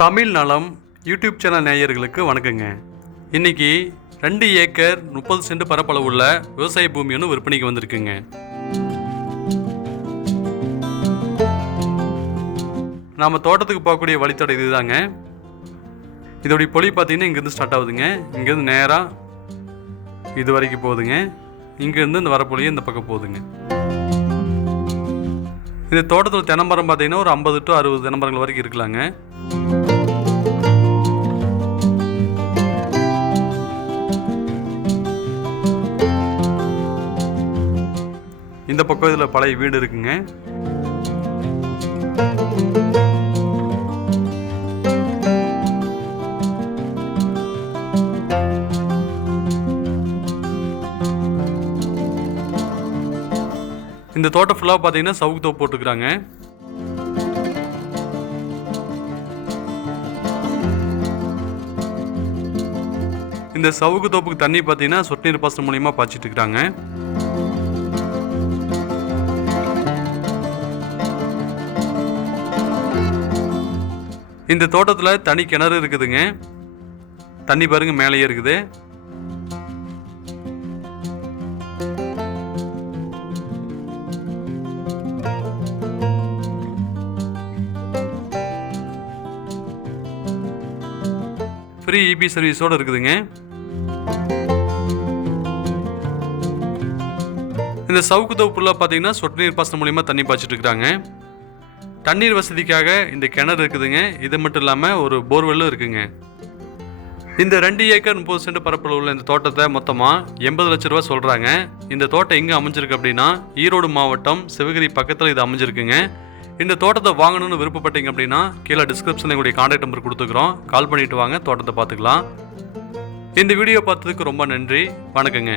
தமிழ் நலம் YouTube channel நேயர்களுக்கு வணக்கங்க. இன்னைக்கு 2 ஏக்கர் 30 சென்ட் பரப்பளவுள்ள விவசாய பூமி ஒன்று விற்பனைக்கு வந்திருக்குங்க. நாம் தோட்டத்துக்கு போகக்கூடிய வழித்தடை இதுதாங்க. இதோடைய பொலி பார்த்தீங்கன்னா இங்கேருந்து ஸ்டார்ட் ஆகுதுங்க. இங்கேருந்து நேராக இது வரைக்கும் போகுதுங்க. இங்கேருந்து இந்த வரப்பொலியை இந்த பக்கம் போகுதுங்க. இந்த தோட்டத்தில் தென்னமரம் பார்த்தீங்கன்னா ஒரு 50 to 60 தென்னமரங்கள் வரைக்கும் இருக்கலாங்க. இந்த பக்கம் இதில் பழைய வீடு இருக்குங்க. இந்த தோட்டம் ஃபுல்லாக பார்த்தீங்கன்னா சவுக்கு தோப்பு போட்டுக்கிறாங்க. இந்த சவுக்கு தோப்புக்கு தண்ணி பார்த்தீங்கன்னா சொட்டு நீர் பாசனம் மூலியமாக பாய்ச்சிட்டு இருக்கிறாங்க. இந்த தோட்டத்தில் தனி கிணறு இருக்குதுங்க. தண்ணி பாருங்க மேலேயே இருக்குது. ஃப்ரீ இபி சர்வீஸோடு இருக்குதுங்க. இந்த சவுக்கு தோப்புல பார்த்தீங்கன்னா சொட்டு நீர் பாசனம் மூலியமாக தண்ணி பாய்ச்சிட்டு இருக்கிறாங்க. தண்ணீர் வசதிக்காக இந்த கிணறு இருக்குதுங்க. இது மட்டும் இல்லாமல் ஒரு போர்வெல்லும் இருக்குங்க. இந்த 2 ஏக்கர் 30 சென்ட் பரப்பளவு உள்ள இந்த தோட்டத்தை மொத்தமாக 80 லட்ச ரூபா சொல்கிறாங்க. இந்த தோட்டம் எங்கே அமைஞ்சிருக்கு அப்படின்னா ஈரோடு மாவட்டம் சிவகிரி பக்கத்தில் இது அமைஞ்சிருக்குங்க. இந்த தோட்டத்தை வாங்கணும்னு விருப்பப்பட்டீங்க அப்படின்னா கீழே டிஸ்கிரிப்ஷனில் எங்களுடைய கான்டாக்ட் நம்பர் கொடுத்துக்கிறோம். கால் பண்ணிட்டு வாங்க, தோட்டத்தை பார்த்துக்கலாம். இந்த வீடியோ பார்த்ததுக்கு ரொம்ப நன்றி. வணக்கங்க.